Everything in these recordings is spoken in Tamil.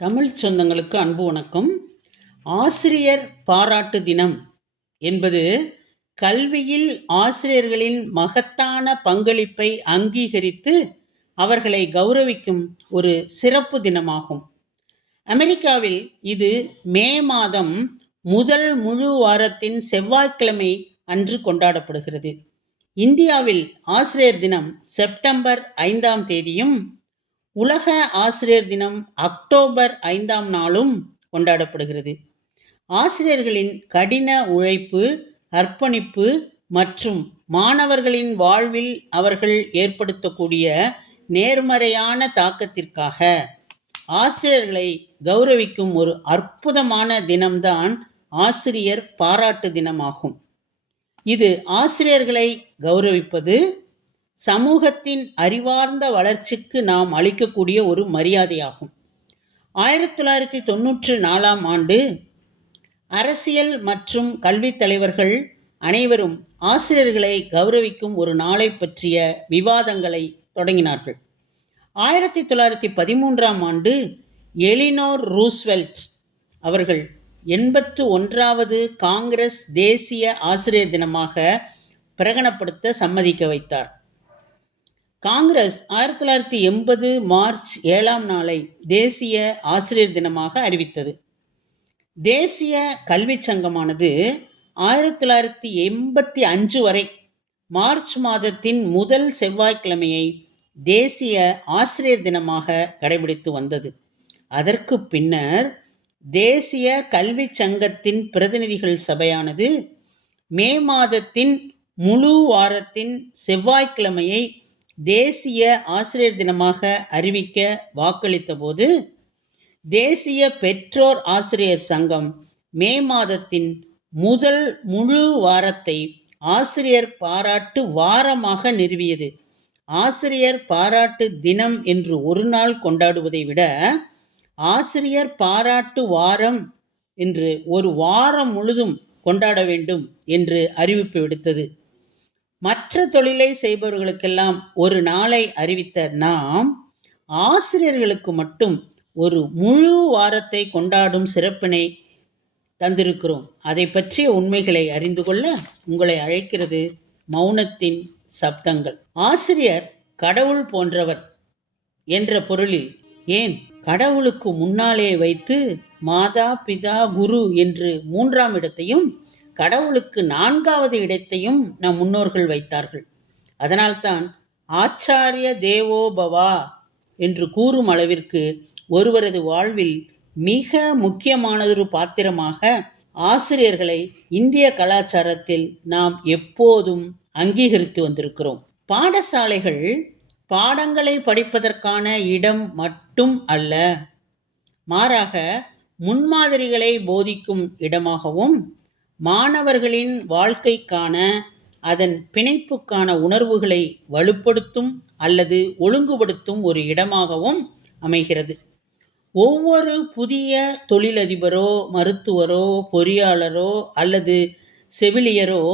தமிழ் சொந்தங்களுக்கு அன்பு வணக்கம். ஆசிரியர் பாராட்டு தினம் என்பது கல்வியில் ஆசிரியர்களின் மகத்தான பங்களிப்பை அங்கீகரித்து அவர்களை கௌரவிக்கும் ஒரு சிறப்பு தினமாகும். அமெரிக்காவில் இது மே மாதம் முதல் முழு வாரத்தின் செவ்வாய்க்கிழமை அன்று கொண்டாடப்படுகிறது. இந்தியாவில் ஆசிரியர் தினம் செப்டம்பர் 5ஆம் தேதியும் உலக ஆசிரியர் தினம் அக்டோபர் 5ஆம் நாளும் கொண்டாடப்படுகிறது. ஆசிரியர்களின் கடின உழைப்பு, அர்ப்பணிப்பு மற்றும் மாணவர்களின் வாழ்வில் அவர்கள் ஏற்படுத்தக்கூடிய நேர்மறையான தாக்கத்திற்காக ஆசிரியர்களை கௌரவிக்கும் ஒரு அற்புதமான தினம்தான் ஆசிரியர் பாராட்டு தினமாகும். இது ஆசிரியர்களை கௌரவிப்பது சமூகத்தின் அறிவார்ந்த வளர்ச்சிக்கு நாம் அளிக்கக்கூடிய ஒரு மரியாதையாகும். 1994ஆம் ஆண்டு அரசியல் மற்றும் கல்வித் தலைவர்கள் அனைவரும் ஆசிரியர்களை கௌரவிக்கும் ஒரு நாளை பற்றிய விவாதங்களை தொடங்கினார்கள். 1913ஆம் ஆண்டு எலினோர் ரூஸ்வெல்ட் அவர்கள் 81வது காங்கிரஸ் தேசிய ஆசிரியர் தினமாக பிரகடனப்படுத்த சம்மதிக்க வைத்தார். காங்கிரஸ் 1980 மார்ச் 7ஆம் நாளை தேசிய ஆசிரியர் தினமாக அறிவித்தது. தேசிய கல்வி சங்கமானது 1985 வரை மார்ச் மாதத்தின் முதல் செவ்வாய்க்கிழமையை தேசிய ஆசிரியர் தினமாக கடைபிடித்து வந்தது. அதற்கு பின்னர் தேசிய கல்வி சங்கத்தின் பிரதிநிதிகள் சபையானது மே மாதத்தின் முழு வாரத்தின் செவ்வாய்க்கிழமையை தேசிய ஆசிரியர் தினமாக அறிவிக்க வாக்களித்த போது தேசிய பெற்றோர் ஆசிரியர் சங்கம் மே மாதத்தின் முதல் முழு வாரத்தை ஆசிரியர் பாராட்டு வாரமாக நிறுவியது. ஆசிரியர் பாராட்டு தினம் என்று ஒரு நாள் கொண்டாடுவதை விட ஆசிரியர் பாராட்டு வாரம் என்று ஒரு வாரம் முழுதும் கொண்டாட வேண்டும் என்று அறிவிப்பு விடுத்தது. மற்ற தொழிலை செய்பவர்களுக்கெல்லாம் ஒரு நாளை அறிவித்த நாம் ஆசிரியர்களுக்கு மட்டும் ஒரு முழு வாரத்தை கொண்டாடும் சிறப்பினை தந்திருக்கிறோம். அதை பற்றிய உண்மைகளை அறிந்து கொள்ள உங்களை அழைக்கிறது மௌனத்தின் சப்தங்கள். ஆசிரியர் கடவுள் போன்றவர் என்ற பொருளில், ஏன் கடவுளுக்கு முன்னாலே வைத்து மாதா பிதா குரு என்று 3ஆம் இடத்தையும் கடவுளுக்கு 4வது இடத்தையும் நம் முன்னோர்கள் வைத்தார்கள். அதனால்தான் ஆச்சாரிய தேவோபவா என்று கூறும் அளவிற்கு ஒருவரது வாழ்வில் மிக முக்கியமானதொரு பாத்திரமாக ஆசிரியர்களை இந்திய கலாச்சாரத்தில் நாம் எப்போதும் அங்கீகரித்து வந்திருக்கிறோம். பாடசாலைகள் பாடங்களை படிப்பதற்கான இடம் மட்டும் அல்ல, மாறாக முன்மாதிரிகளை போதிக்கும் இடமாகவும் மாணவர்களின் வாழ்க்கைக்கான அதன் பிணைப்புக்கான உணர்வுகளை வலுப்படுத்தும் அல்லது ஒழுங்குபடுத்தும் ஒரு இடமாகவும் அமைகிறது. ஒவ்வொரு புதிய தொழிலதிபரோ, மருத்துவரோ, பொறியாளரோ அல்லது செவிலியரோ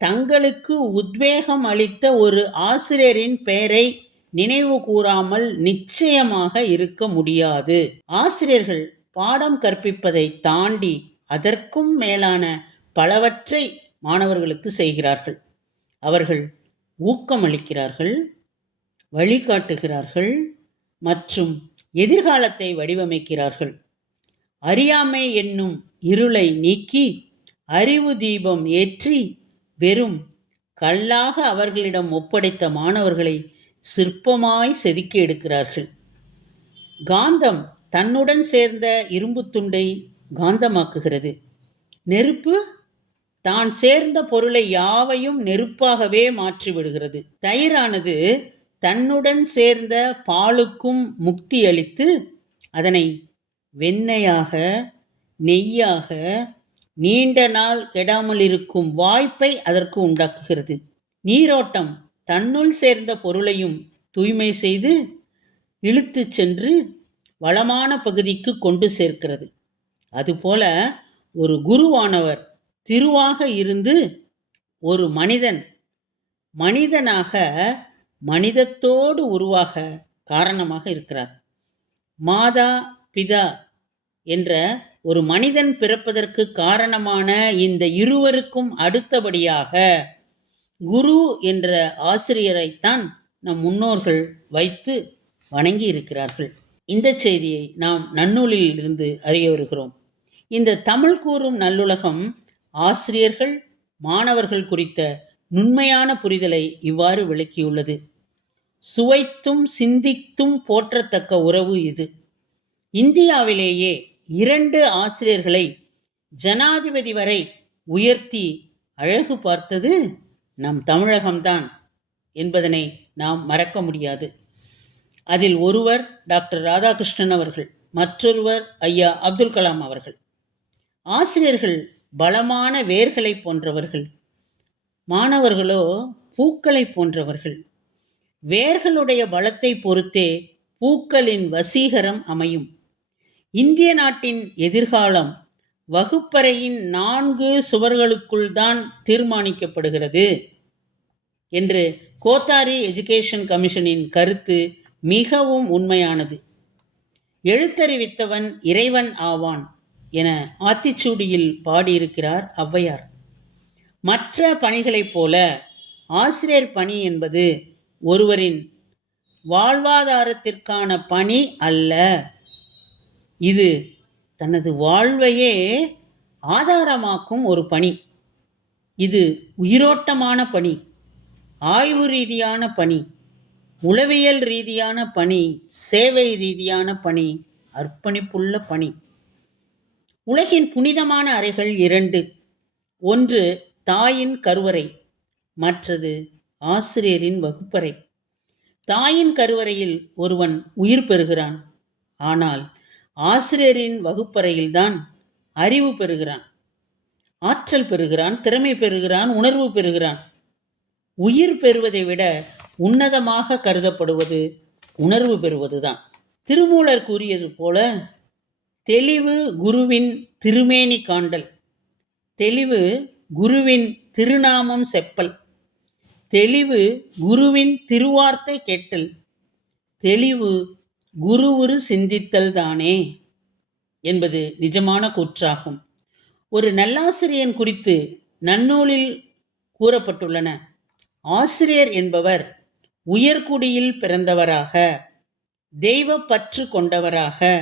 தங்களுக்கு உத்வேகம் அளித்த ஒரு ஆசிரியரின் பெயரை நினைவு கூறாமல் நிச்சயமாக இருக்க முடியாது. ஆசிரியர்கள் பாடம் கற்பிப்பதை தாண்டி அதற்கும் மேலான பலவற்றை மாணவர்களுக்கு செய்கிறார்கள். அவர்கள் ஊக்கமளிக்கிறார்கள், வழிகாட்டுகிறார்கள் மற்றும் எதிர்காலத்தை வடிவமைக்கிறார்கள். அறியாமை என்னும் இருளை நீக்கி அறிவு தீபம் ஏற்றி வெறும் கல்லாக அவர்களிடம் ஒப்படைத்த மாணவர்களை சிற்பமாய் செதுக்கி எடுக்கிறார்கள். காந்தம் தன்னுடன் சேர்ந்த இரும்பு துண்டை காந்தமாக்குகிறது. நெருப்பு தான் சேர்ந்த பொருளை யாவையும் நெருப்பாகவே மாற்றிவிடுகிறது. தயிரானது தன்னுடன் சேர்ந்த பாலுக்கும் முக்தி அளித்து அதனை வெண்ணெயாக, நெய்யாக நீண்ட நாள் கெடாமல் இருக்கும் வாய்ப்பை அதற்கு உண்டாக்குகிறது. நீரோட்டம் தன்னுள் சேர்ந்த பொருளையும் தூய்மை செய்து இழுத்து சென்று வளமான பகுதிக்கு கொண்டு சேர்க்கிறது. அதுபோல ஒரு குருவானவர் திருவாக இருந்து ஒரு மனிதனாக மனிதத்தோடு உருவாக காரணமாக இருக்கிறார். மாதா பிதா என்ற ஒரு மனிதன் பிறப்பதற்கு காரணமான இந்த இருவருக்கும் அடுத்தபடியாக குரு என்ற ஆசிரியரைத்தான் நம் முன்னோர்கள் வைத்து வணங்கி இருக்கிறார்கள். இந்த செய்தியை நாம் நன்னூலில் இருந்து அறிய வருகிறோம். இந்த தமிழ் கூறும் நல்லுலகம் ஆசிரியர்கள் மாணவர்கள் குறித்த நுண்மையான புரிதலை இவ்வாறு விளக்கியுள்ளது. சுவைத்தும் சிந்தித்தும் போற்றத்தக்க உறவு இது. இந்தியாவிலேயே 2 ஆசிரியர்களை ஜனாதிபதி வரை உயர்த்தி அழகு பார்த்தது நம் தமிழகம்தான் என்பதனை நாம் மறக்க முடியாது. அதில் ஒருவர் டாக்டர் ராதாகிருஷ்ணன் அவர்கள், மற்றொருவர் ஐயா அப்துல் கலாம் அவர்கள். ஆசிரியர்கள் பலமான வேர்களை போன்றவர்கள், மாணவர்களோ பூக்களை போன்றவர்கள். வேர்களுடைய பலத்தை பொறுத்தே பூக்களின் வசீகரம் அமையும். இந்திய நாட்டின் எதிர்காலம் வகுப்பறையின் 4 சுவர்களுக்குள் தான் தீர்மானிக்கப்படுகிறது என்று கோத்தாரி எஜுகேஷன் கமிஷனின் கருத்து மிகவும் உண்மையானது. எழுத்தறிவித்தவன் இறைவன் ஆவான் என ஆத்திச்சூடியில் பாடியிருக்கிறார் ஔவையார். மற்ற பணிகளைப் போல ஆசிரியர் பணி என்பது ஒருவரின் வாழ்வாதாரத்திற்கான பணி அல்ல. இது தனது வாழ்வையே ஆதாரமாக்கும் ஒரு பணி. இது உயிரோட்டமான பணி, ஆய்வு ரீதியான பணி, உளவியல் ரீதியான பணி, சேவை ரீதியான பணி, அர்ப்பணிப்புள்ள பணி. உலகின் புனிதமான அறைகள் 2. ஒன்று தாயின் கருவறை, மற்றது ஆசிரியரின் வகுப்பறை. தாயின் கருவறையில் ஒருவன் உயிர் பெறுகிறான். ஆனால் ஆசிரியரின் வகுப்பறையில்தான் அறிவு பெறுகிறான், ஆற்றல் பெறுகிறான், திறமை பெறுகிறான், உணர்வு பெறுகிறான். உயிர் பெறுவதை விட உன்னதமாக கருதப்படுவது உணர்வு பெறுவதுதான். திருமூலர் கூறியது போல, தெளிவு குருவின் திருமேனி காண்டல், தெளிவு குருவின் திருநாமம் செப்பல், தெளிவு குருவின் திருவார்த்தை கேட்டல், தெளிவு குருவுரு சிந்தித்தல் தானே என்பது நிஜமான கூற்றாகும். ஒரு நல்லாசிரியன் குறித்து நன்னூலில் கூறப்பட்டுள்ளன. ஆசிரியர் என்பவர் உயர்குடியில் பிறந்தவராக, தெய்வ பற்று கொண்டவராக,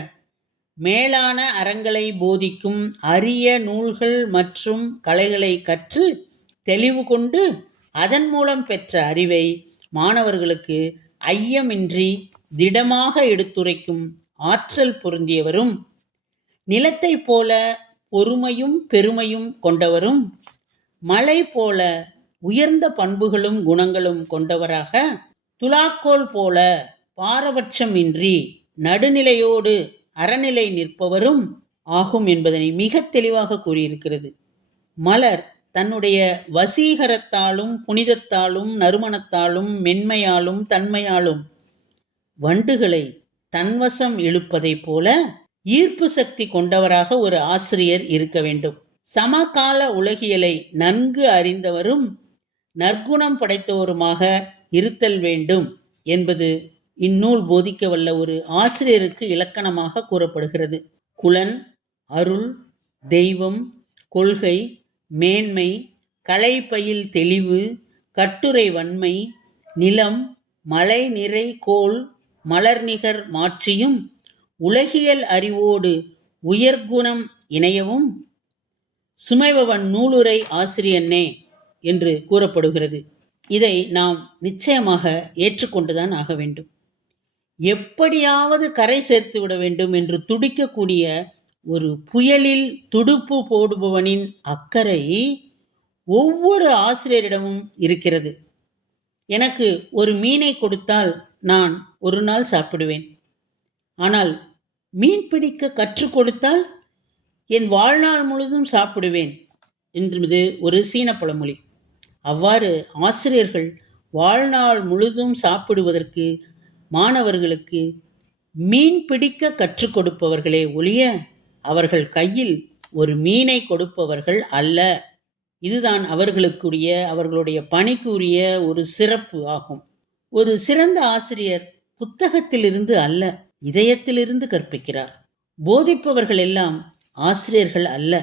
மேலான அறங்களை போதிக்கும் அரிய நூல்கள் மற்றும் கலைகளை கற்று தெளிவு கொண்டு அதன் மூலம் பெற்ற அறிவை மாணவர்களுக்கு ஐயமின்றி திடமாக எடுத்துரைக்கும் ஆற்றல் பொருந்தியவரும், நிலத்தை போல பொறுமையும் பெருமையும் கொண்டவரும், மலை போல உயர்ந்த பண்புகளும் குணங்களும் கொண்டவராக, துலாக்கோல் போல பாரபட்சம் இன்றி நடுநிலையோடு அறநிலை நிற்பவரும் ஆகும் என்பதனை மிக தெளிவாக கூறியிருக்கிறது. மலர் தன்னுடைய வசீகரத்தாலும் புனிதத்தாலும் நறுமணத்தாலும் மென்மையாலும் தன்மையாலும் வண்டுகளை தன்வசம் இழுப்பதை போல ஈர்ப்பு சக்தி கொண்டவராக ஒரு ஆசிரியர் இருக்க வேண்டும். சமகால உலகியலை நன்கு அறிந்தவரும் நற்குணம் படைத்தவருமாக இருத்தல் வேண்டும் என்பது இந்நூல் போதிக்க வல்ல ஒரு ஆசிரியருக்கு இலக்கணமாக கூறப்படுகிறது. குலன், அருள், தெய்வம், கொள்கை, மேன்மை, கலைப்பயில் தெளிவு, கட்டுரை வன்மை, நிலம், மலை நிறை கோல், மலர்நிகர் மாற்றியும் உலகியல் அறிவோடு உயர்குணம் இணையவும் சுமைபவன் நூலுரை ஆசிரியனே என்று கூறப்படுகிறது. இதை நாம் நிச்சயமாக ஏற்றுக்கொண்டுதான் ஆக வேண்டும். எப்படியாவது கரை சேர்த்து விட வேண்டும் என்று துடிக்கக்கூடிய ஒரு புயலில் துடுப்பு போடுபவனின் அக்கறை ஒவ்வொரு ஆசிரியரிடமும் இருக்கிறது. எனக்கு ஒரு மீனை கொடுத்தால் நான் ஒரு நாள் சாப்பிடுவேன். ஆனால் மீன் பிடிக்க கற்றுக் கொடுத்தால் என் வாழ்நாள் முழுதும் சாப்பிடுவேன் என்பது ஒரு சீன பழமொழி. அவ்வாறு ஆசிரியர்கள் வாழ்நாள் முழுதும் சாப்பிடுவதற்கு மாணவர்களுக்கு மீன் பிடிக்க கற்றுக் கொடுப்பவர்களே ஒழிய அவர்கள் கையில் ஒரு மீனை கொடுப்பவர்கள் அல்ல. இதுதான் அவர்களுடைய பணிக்குரிய ஒரு சிறப்பு ஆகும். ஒரு சிறந்த ஆசிரியர் புத்தகத்திலிருந்து அல்ல, இதயத்திலிருந்து கற்பிக்கிறார். போதிப்பவர்கள் எல்லாம் ஆசிரியர்கள் அல்ல.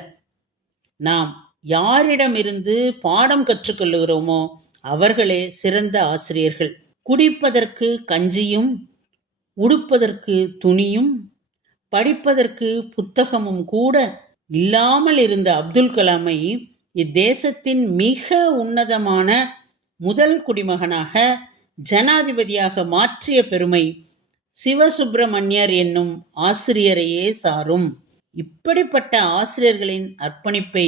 நாம் யாரிடமிருந்து பாடம் கற்றுக்கொள்கிறோமோ அவர்களே சிறந்த ஆசிரியர்கள். குடிப்பதற்கு கஞ்சியும், உடுப்பதற்கு துணியும், படிப்பதற்கு புத்தகமும் கூட இல்லாமல் இருந்த அப்துல் கலாமை இத்தேசத்தின் மிக உன்னதமான முதல் குடிமகனாக, ஜனாதிபதியாக மாற்றிய பெருமை சிவசுப்பிரமணியர் என்னும் ஆசிரியரையே சாரும். இப்படிப்பட்ட ஆசிரியர்களின் அர்ப்பணிப்பை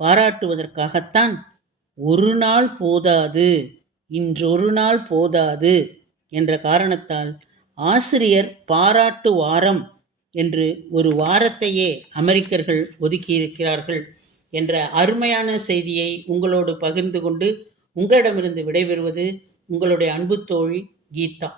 பாராட்டுவதற்காகத்தான் ஒரு நாள் போதாது, இன்றொரு நாள் போதாது என்ற காரணத்தால் ஆசிரியர் பாராட்டு வாரம் என்று ஒரு வாரத்தையே அமெரிக்கர்கள் ஒதுக்கியிருக்கிறார்கள் என்ற அருமையான செய்தியை உங்களோடு பகிர்ந்து கொண்டு உங்களிடமிருந்து விடைபெறுவது உங்களுடைய அன்பு தோழி கீதா.